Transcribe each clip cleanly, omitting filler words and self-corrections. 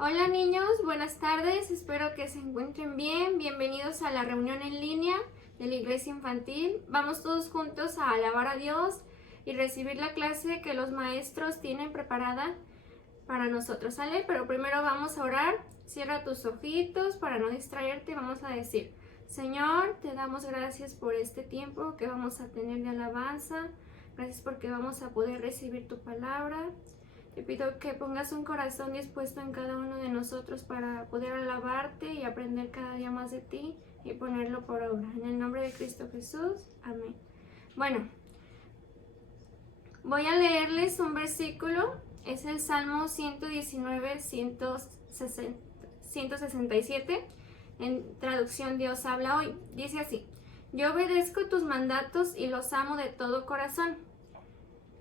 Hola niños, buenas tardes, espero que se encuentren bien. Bienvenidos a la reunión en línea de la iglesia infantil. Vamos todos juntos a alabar a Dios y recibir la clase que los maestros tienen preparada para nosotros, ¿sale? Pero primero vamos a orar. Cierra tus ojitos para no distraerte. Vamos a decir: Señor, te damos gracias por este tiempo que vamos a tener de alabanza. Gracias porque vamos a poder recibir tu palabra. Te pido que pongas un corazón dispuesto en cada uno de nosotros para poder alabarte y aprender cada día más de ti y ponerlo por obra. En el nombre de Cristo Jesús. Amén. Bueno, voy a leerles un versículo. Es el Salmo 119, 167. En traducción Dios habla hoy. Dice así: Yo obedezco tus mandatos y los amo de todo corazón.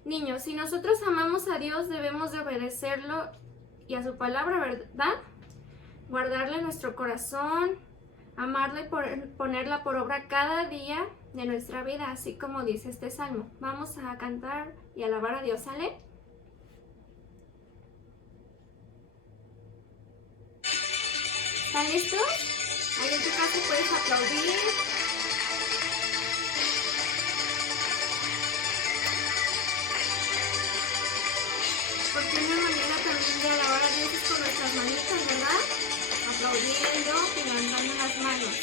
Niños, si nosotros amamos a Dios, debemos de obedecerlo y a su palabra, ¿verdad? Guardarle en nuestro corazón, amarle y ponerla por obra cada día de nuestra vida, así como dice este salmo. Vamos a cantar y alabar a Dios, ¿sale? ¿Están listos? Ahí en tu casa puedes aplaudir. Porque una manera también de alabar a Dios es con nuestras manitas, ¿verdad? Aplaudiendo y levantando las manos.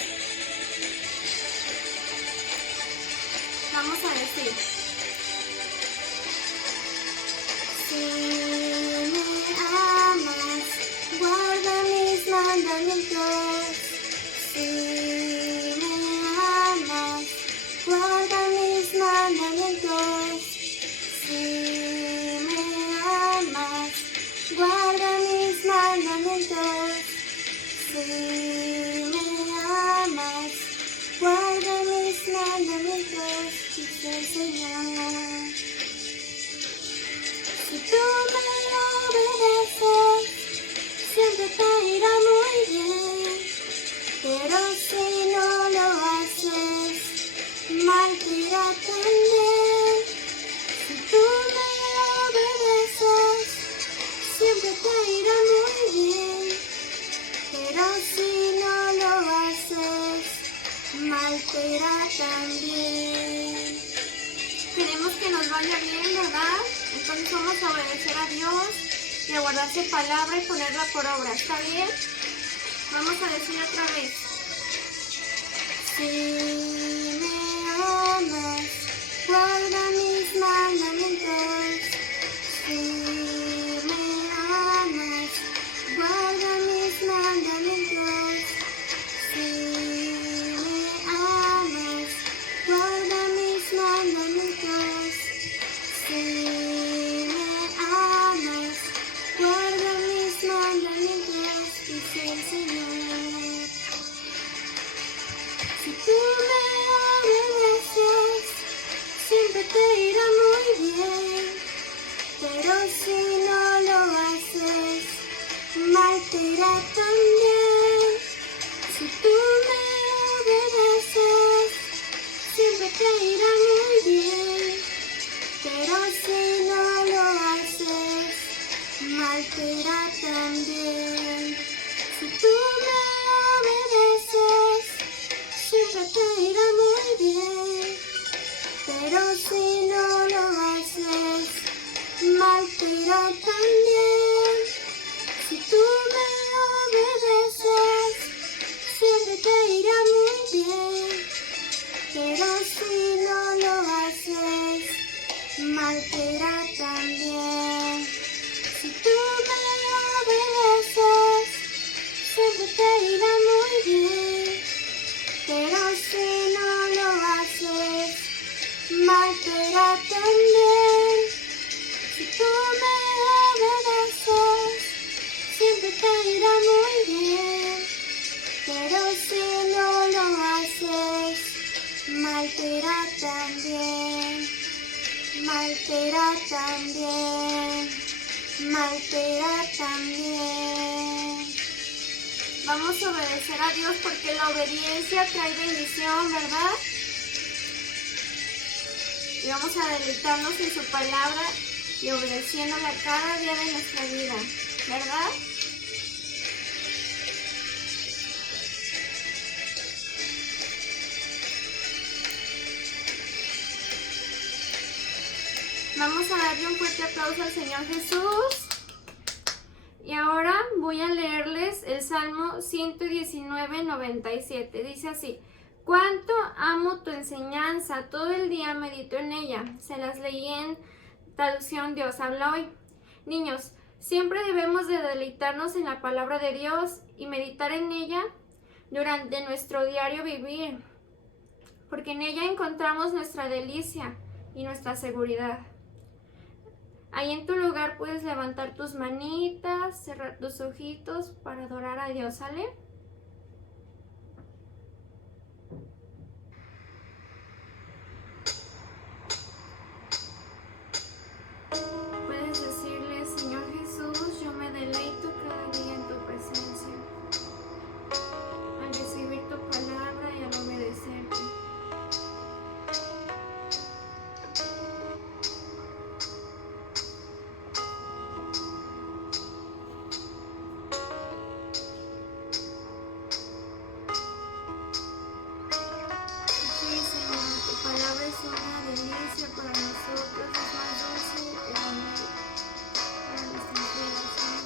Vamos a decir: Si me amas, guarda mis mandamientos. Si me amas, guarda mis mandamientos. Si me amas, guarda mis mandamientos. Si me amas, guarda mis mandamientos, dice el Señor. Si tú me obedeces, siempre te irá muy bien. Pero si no lo haces, mal te irá también. Si tú me obedeces, siempre te irá muy bien. Pero si no lo haces, mal te irá también. Queremos que nos vaya bien, ¿verdad? Entonces vamos a obedecer a Dios y a guardar su palabra y ponerla por obra, ¿está bien? Vamos a decir otra vez: Si me amas, guarda mis mandamientos. Si me amas, guarda mis mandamientos. Si me amas, guarda mis mandamientos. Si me amas, guarda mis mandamientos, dice el Señor. Si tú me obedeces, siempre te irá muy bien. Pero si no lo haces, mal te irá también. Si tú me obedeces, siempre te irá muy bien. Pero si no lo haces, mal te irá también. Si tú me obedeces, siempre te irá muy bien. Pero si no lo haces, mal te irá también. Si tú me obedeces, siempre te irá muy bien. Pero si no lo haces, mal te irá también. Si tú me obedeces, siempre te irá muy bien. Pero si no lo haces, mal te irá también. Si tú me obedeces, siempre te irá muy bien. Pero si no lo haces, mal te irá también. Mal te irá también. Mal te irá también. Vamos a obedecer a Dios porque la obediencia trae bendición, ¿verdad? Y vamos a deleitarnos en su palabra y obedeciéndola cada día de nuestra vida, ¿verdad? Vamos a darle un fuerte aplauso al Señor Jesús. Y ahora voy a leerles el Salmo 119:97. Dice así: cuánto amo tu enseñanza, todo el día medito en ella. Se las leí en traducción Dios habla hoy. Niños, siempre debemos de deleitarnos en la palabra de Dios y meditar en ella durante nuestro diario vivir, porque en ella encontramos nuestra delicia y nuestra seguridad. Ahí en tu lugar puedes levantar tus manitas, cerrar tus ojitos para adorar a Dios, ¿sale? Puedes decirle: Señor Jesús, yo me deleito cada día en tu presencia, al recibir tu palabra y al obedecerte. Para nosotros es más dulce que la miel para nuestras vidas, Señor.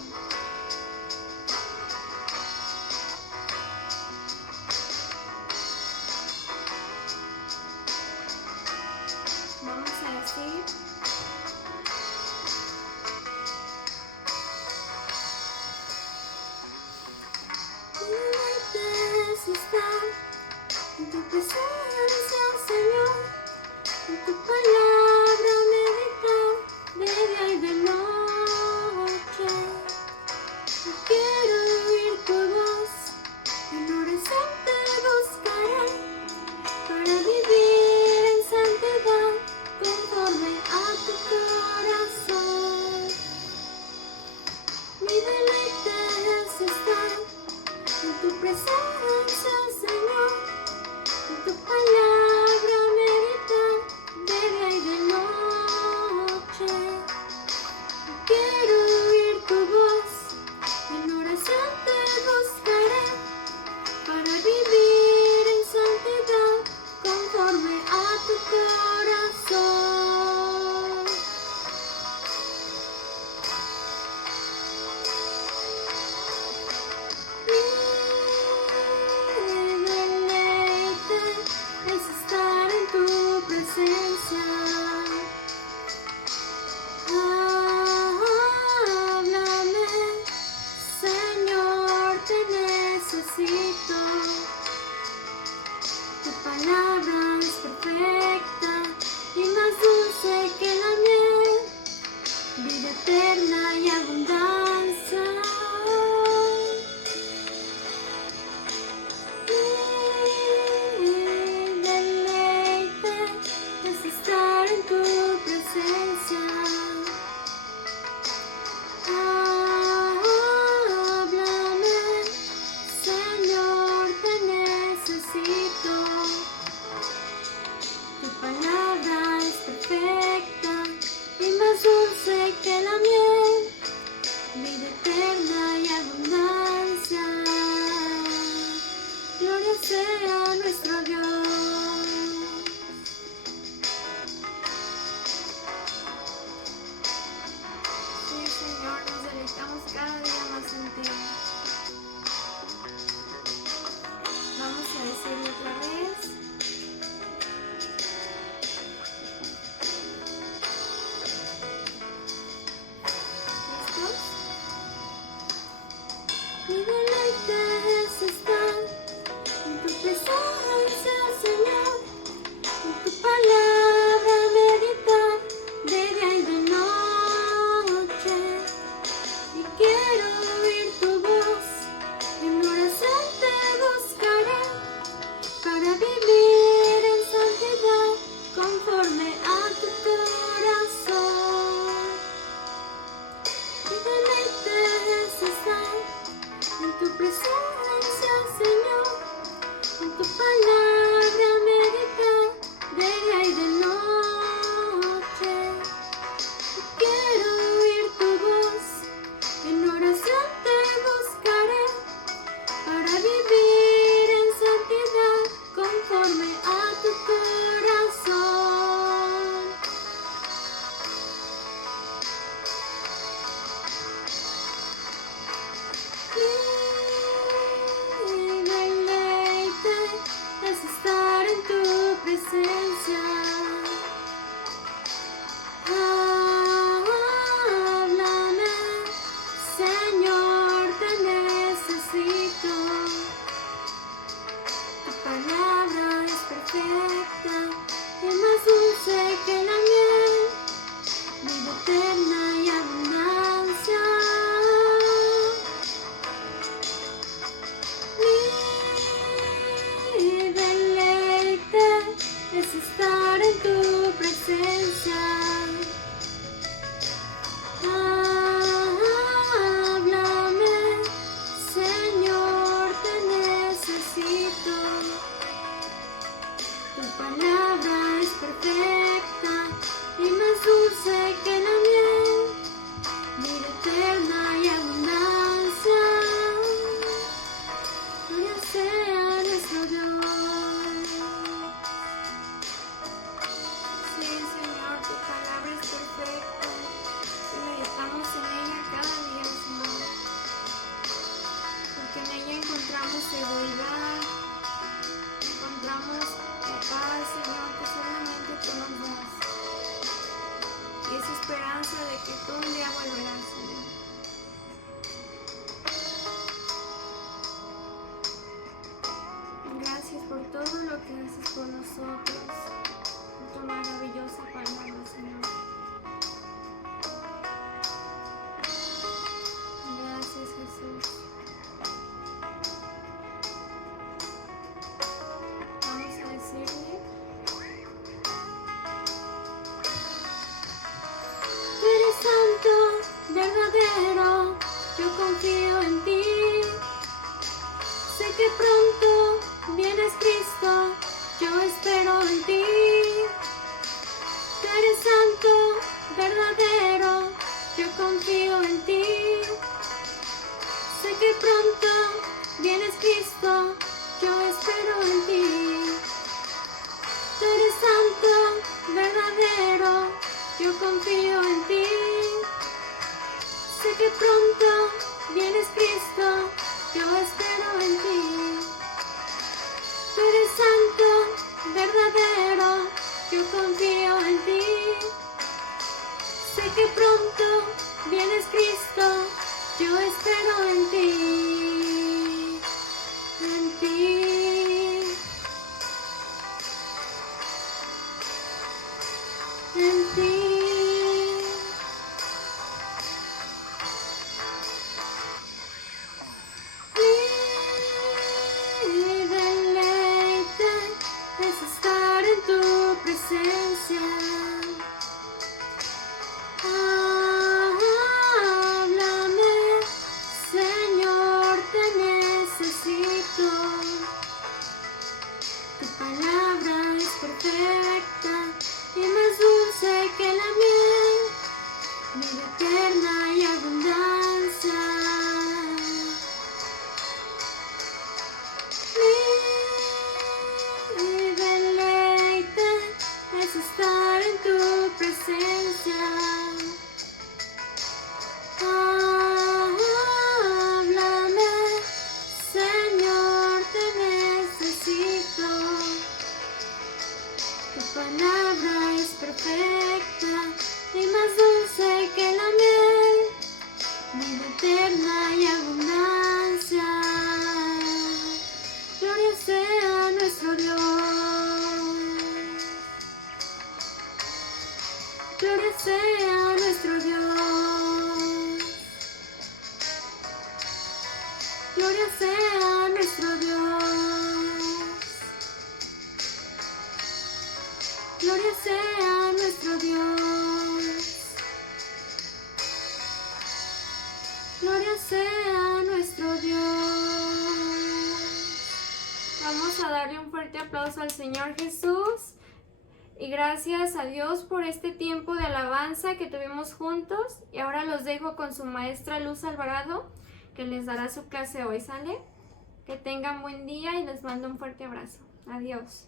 Vamos a decir: deleite es estar en tu presencia, Señor. En tu palabra meditar de día y de noche. Yo quiero oír tu voz, en oración te buscaré, para vivir en santidad conforme a tu corazón. Mi deleite es estar en tu presencia, Señor, en tu palabra meditar de día y de noche. Quiero oír tu voz, en oración te buscaré, para vivir en santidad conforme a tu corazón. Mi deleite es estar en tu presencia. Háblame, Señor, te necesito. Tu palabra es perfecta y más dulce que la miel, vida eterna y abundancia. Mi deleite es estar en tu presencia. Háblame, Señor, te necesito. Tu palabra es perfecta y más dulce que la miel, vida eterna y abundancia. Gloria sea nuestro Dios. Sí, Señor, nos deleitamos cada día más en ti. Vamos a decirlo otra vez. ¿Listos? Mi deleite es estar en tu presencia, Señor, en tu palabra meditar de día y de noche. Y quiero oír tu voz, en oración te buscaré, para vivir en santidad conforme a tu corazón. Mi deleite es estar en tu presencia, Señor, en tu palabra meditar de día y de noche. Quiero oír tu voz, en oración te buscaré, para vivir en santidad conforme a tu corazón. encontramos seguridad, encontramos la paz, Señor, que solamente tú nos das. Y esa esperanza de que tú un día volverás, Señor. Gracias por todo lo que haces por nosotros, por tu maravillosa palabra, Señor. Gracias, Jesús. Vamos a decirle: tú eres santo, verdadero, yo confío en ti. Sé que pronto vienes, Cristo, yo espero en ti. Tú eres santo, verdadero, yo confío en ti. Sé que pronto vienes, Cristo, yo espero en ti. Tú eres santo, verdadero, yo confío en ti. Sé que pronto vienes, Cristo, yo espero en ti. Tú eres santo, verdadero, yo confío en ti. Sé que pronto vienes, Cristo, yo espero en ti. En ti. En ti. Mi deleite es estar en tu presencia. Háblame, Señor, te necesito. Tu palabra es perfecta y más dulce que la miel, vida eterna y abundancia. Mi deleite es estar en tu presencia. Háblame, Señor, te necesito. Tu palabra es perfecta y más dulce que la miel, vida eterna y abundancia. Gloria sea nuestro Dios. Gloria sea nuestro Dios. Gloria sea nuestro Dios. Gloria sea nuestro Dios. Gloria sea nuestro Dios. Vamos a darle un fuerte aplauso al Señor Jesús. Y gracias a Dios por este tiempo de alabanza que tuvimos juntos. Y ahora los dejo con su maestra Luz Alvarado, que les dará su clase hoy, ¿sale? Que tengan buen día y les mando un fuerte abrazo. Adiós.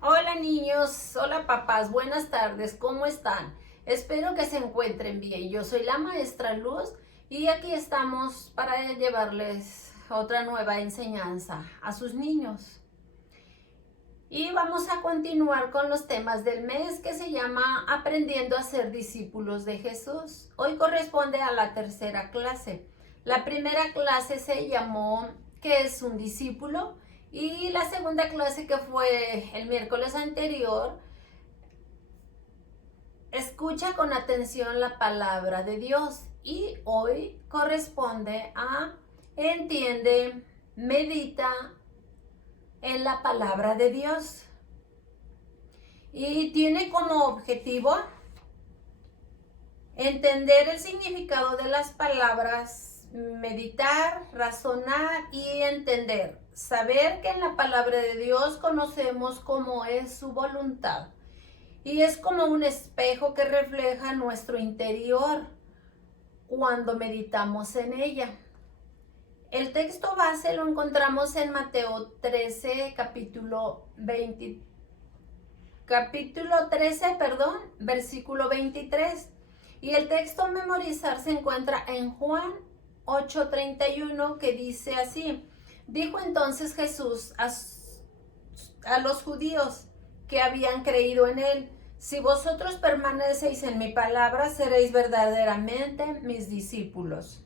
Hola niños, hola papás, buenas tardes, ¿cómo están? Espero que se encuentren bien. Yo soy la maestra Luz y aquí estamos para llevarles otra nueva enseñanza a sus niños. Y vamos a continuar con los temas del mes que se llama Aprendiendo a ser discípulos de Jesús. Hoy corresponde a la tercera clase. La primera clase se llamó ¿Qué es un discípulo? Y la segunda clase, que fue el miércoles anterior, escucha con atención la palabra de Dios. Y hoy corresponde a entiende, medita en la palabra de Dios. Y tiene como objetivo entender el significado de las palabras, meditar, razonar y entender. Saber que en la palabra de Dios conocemos cómo es su voluntad. Y es como un espejo que refleja nuestro interior cuando meditamos en ella. El texto base lo encontramos en Mateo 13, capítulo 13, versículo 23. Y el texto a memorizar se encuentra en Juan 8:31, que dice así: dijo entonces Jesús a los judíos que habían creído en él: si vosotros permanecéis en mi palabra, seréis verdaderamente mis discípulos.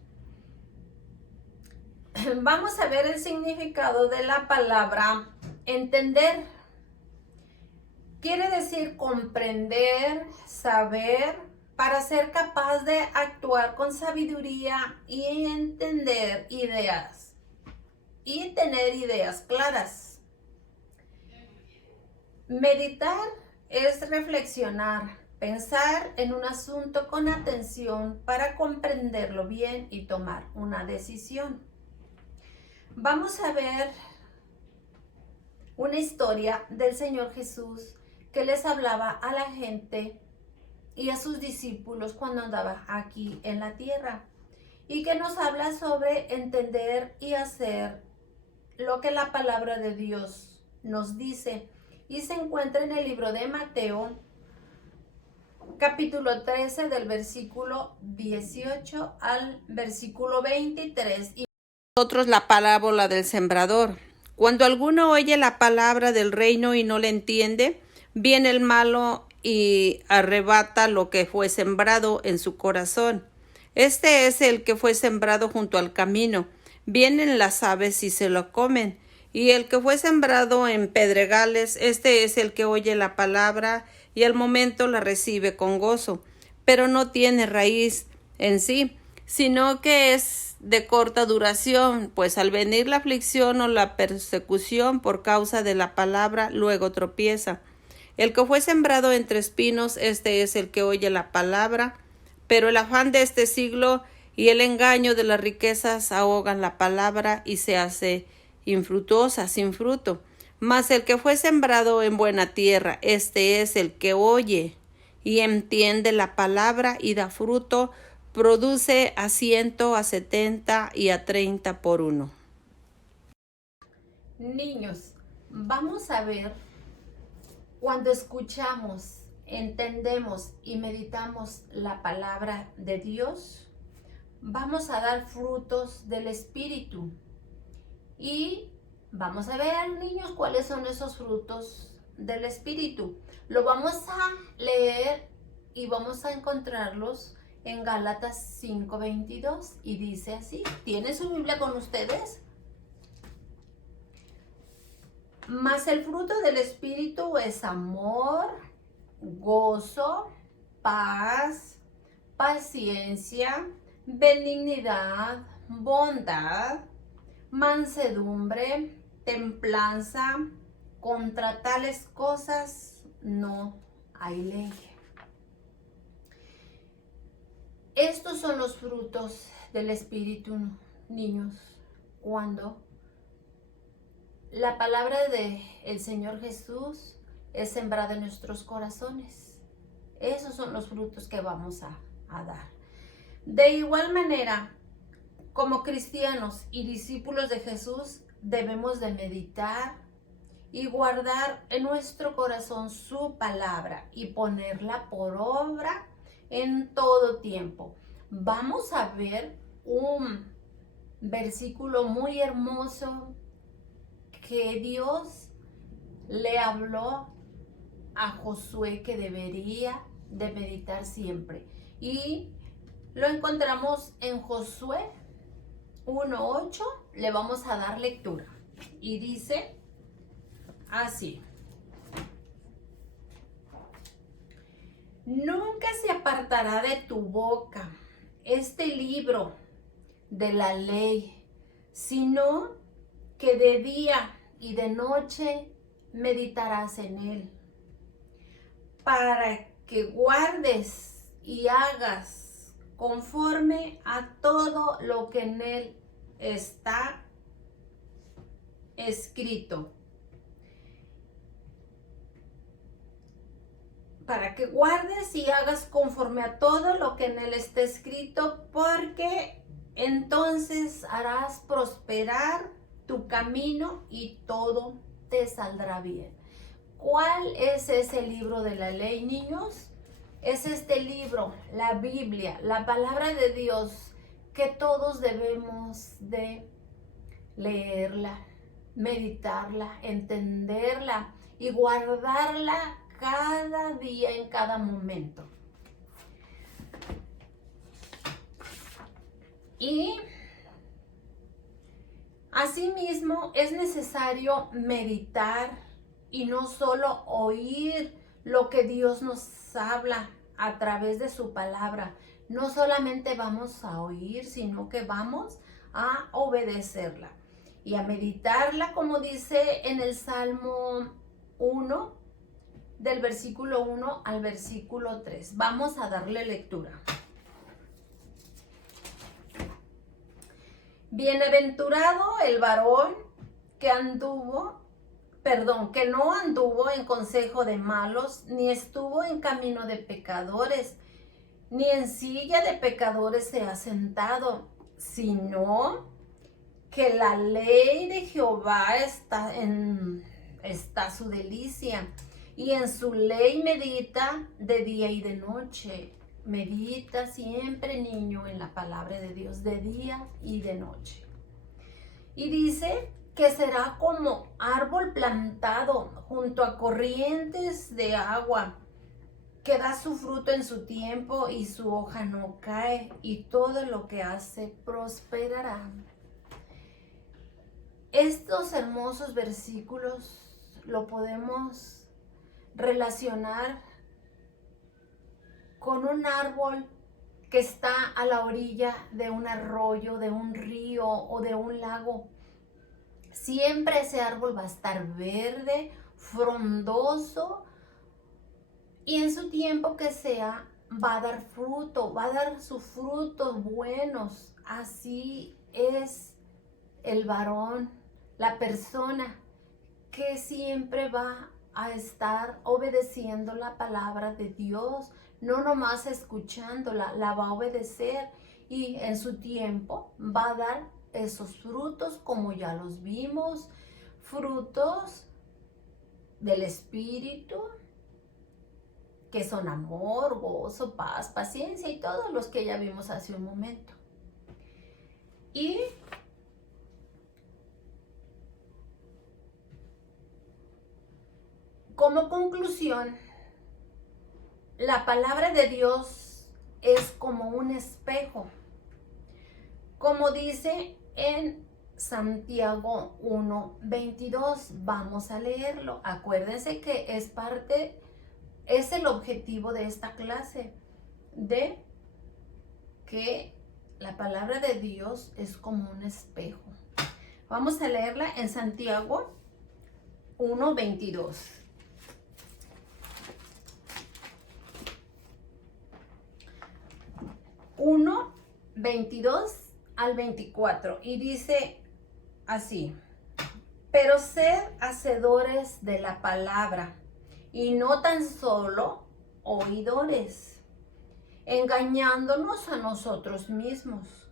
Vamos a ver el significado de la palabra entender. Quiere decir comprender, saber, para ser capaz de actuar con sabiduría y entender ideas y tener ideas claras. Meditar es reflexionar, pensar en un asunto con atención para comprenderlo bien y tomar una decisión. Vamos a ver una historia del Señor Jesús que les hablaba a la gente y a sus discípulos cuando andaba aquí en la tierra, y que nos habla sobre entender y hacer lo que la palabra de Dios nos dice, y se encuentra en el libro de Mateo, capítulo 13, del versículo 18 al versículo 23. Y nosotros la parábola del sembrador. Cuando alguno oye la palabra del reino y no la entiende, viene el malo y arrebata lo que fue sembrado en su corazón. Este es el que fue sembrado junto al camino. Vienen las aves y se lo comen. Y el que fue sembrado en pedregales, este es el que oye la palabra y al momento la recibe con gozo, pero no tiene raíz en sí, sino que es de corta duración, pues al venir la aflicción o la persecución por causa de la palabra, luego tropieza. El que fue sembrado entre espinos, este es el que oye la palabra, pero el afán de este siglo y el engaño de las riquezas ahogan la palabra y se hace infrutuosa, sin fruto. Mas el que fue sembrado en buena tierra, este es el que oye y entiende la palabra y da fruto, produce a 100, a 70 y a 30 por uno. Niños, vamos a ver, cuando escuchamos, entendemos y meditamos la palabra de Dios, vamos a dar frutos del Espíritu. Y vamos a ver, niños, cuáles son esos frutos del Espíritu. Lo vamos a leer y vamos a encontrarlos en Gálatas 5:22 y dice así. ¿Tiene su Biblia con ustedes? Mas el fruto del Espíritu es amor, gozo, paz, paciencia, benignidad, bondad, mansedumbre, templanza. Contra tales cosas no hay ley. Estos son los frutos del Espíritu, niños, cuando la palabra del Señor Jesús es sembrada en nuestros corazones. Esos son los frutos que vamos a dar. De igual manera, como cristianos y discípulos de Jesús, debemos de meditar y guardar en nuestro corazón su palabra y ponerla por obra en todo tiempo. Vamos a ver un versículo muy hermoso que Dios le habló a Josué que debería de meditar siempre. Y lo encontramos en Josué 1:8, le vamos a dar lectura. Y dice así: nunca se apartará de tu boca este libro de la ley, sino que de día y de noche meditarás en él, para que guardes y hagas conforme a todo lo que en él está escrito. Para que guardes y hagas conforme a todo lo que en él está escrito, porque entonces harás prosperar tu camino y todo te saldrá bien. ¿Cuál es ese libro de la ley, niños? Es este libro, la Biblia, la palabra de Dios, que todos debemos de leerla, meditarla, entenderla y guardarla cada día, en cada momento. Y asimismo es necesario meditar y no solo oír lo que Dios nos habla a través de su palabra. No solamente vamos a oír, sino que vamos a obedecerla y a meditarla, como dice en el Salmo 1, del versículo 1 al versículo 3. Vamos a darle lectura. Bienaventurado el varón que no anduvo en consejo de malos, ni estuvo en camino de pecadores, ni en silla de pecadores se ha sentado, sino que la ley de Jehová está su delicia, y en su ley medita de día y de noche. Medita siempre, niño, en la palabra de Dios, de día y de noche. Y dice que será como árbol plantado junto a corrientes de agua, que da su fruto en su tiempo y su hoja no cae, y todo lo que hace prosperará. Estos hermosos versículos lo podemos relacionar con un árbol que está a la orilla de un arroyo, de un río o de un lago. Siempre ese árbol va a estar verde, frondoso, y en su tiempo que sea va a dar fruto, va a dar sus frutos buenos. Así es el varón, la persona que siempre va a estar obedeciendo la palabra de Dios, no nomás escuchándola, la va a obedecer, y en su tiempo va a dar esos frutos, como ya los vimos, frutos del Espíritu, que son amor, gozo, paz, paciencia y todos los que ya vimos hace un momento. Y como conclusión, la palabra de Dios es como un espejo, como dice en Santiago 1:22. Vamos a leerlo. Acuérdense que es el objetivo de esta clase, de que la palabra de Dios es como un espejo. Vamos a leerla en Santiago 1:22. 1:22 al 24, y dice así: pero sed hacedores de la palabra, y no tan solo oidores, engañándonos a nosotros mismos.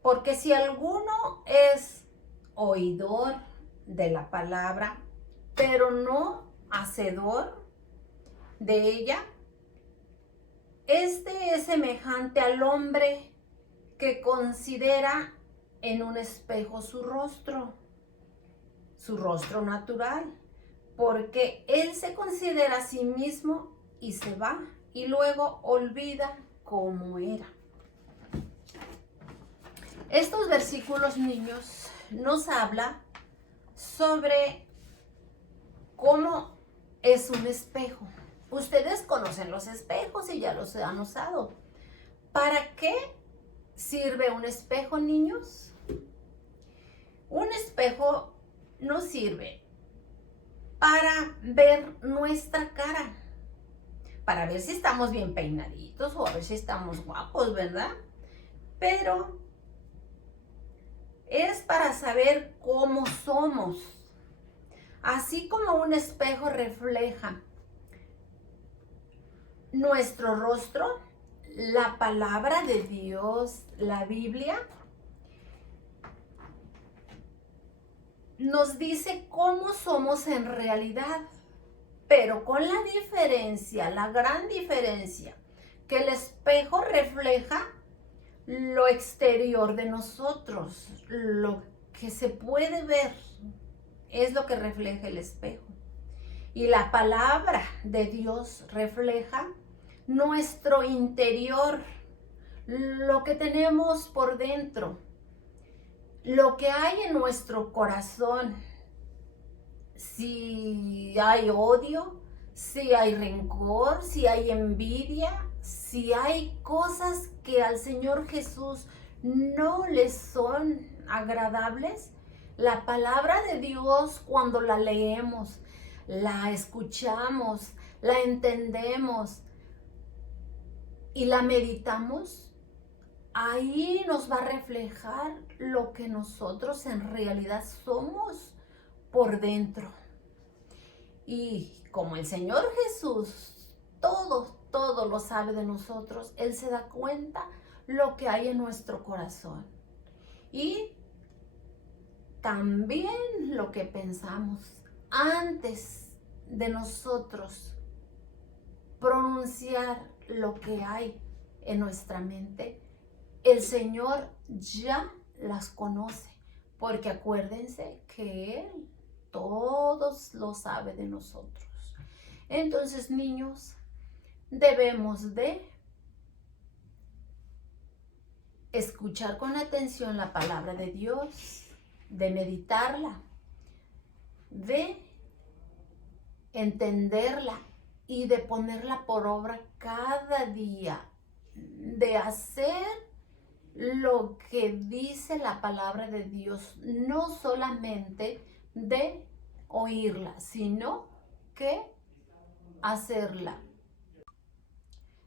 Porque si alguno es oidor de la palabra, pero no hacedor de ella, este es semejante al hombre que considera en un espejo su rostro natural, porque él se considera a sí mismo y se va, y luego olvida cómo era. Estos versículos, niños, nos habla sobre cómo es un espejo. Ustedes conocen los espejos y ya los han usado. ¿Para qué sirve un espejo, niños? Un espejo nos sirve para ver nuestra cara, para ver si estamos bien peinaditos o a ver si estamos guapos, ¿verdad? Pero es para saber cómo somos. Así como un espejo refleja nuestro rostro, la palabra de Dios, la Biblia, nos dice cómo somos en realidad, pero con la diferencia, la gran diferencia, que el espejo refleja lo exterior de nosotros, lo que se puede ver es lo que refleja el espejo. Y la palabra de Dios refleja nuestro interior, lo que tenemos por dentro, lo que hay en nuestro corazón. Si hay odio, si hay rencor, si hay envidia, si hay cosas que al Señor Jesús no les son agradables, la palabra de Dios, cuando la leemos, la escuchamos, la entendemos y la meditamos, ahí nos va a reflejar lo que nosotros en realidad somos por dentro. Y como el Señor Jesús todo lo sabe de nosotros, Él se da cuenta lo que hay en nuestro corazón. Y también lo que pensamos antes de nosotros pronunciar lo que hay en nuestra mente, el Señor ya las conoce, porque acuérdense que Él todos lo sabe de nosotros. Entonces, niños, debemos de escuchar con atención la palabra de Dios, de meditarla, de entenderla y de ponerla por obra cada día, de hacer lo que dice la palabra de Dios, no solamente de oírla, sino que hacerla.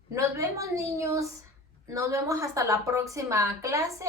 Nos vemos, niños. Nos vemos hasta la próxima clase.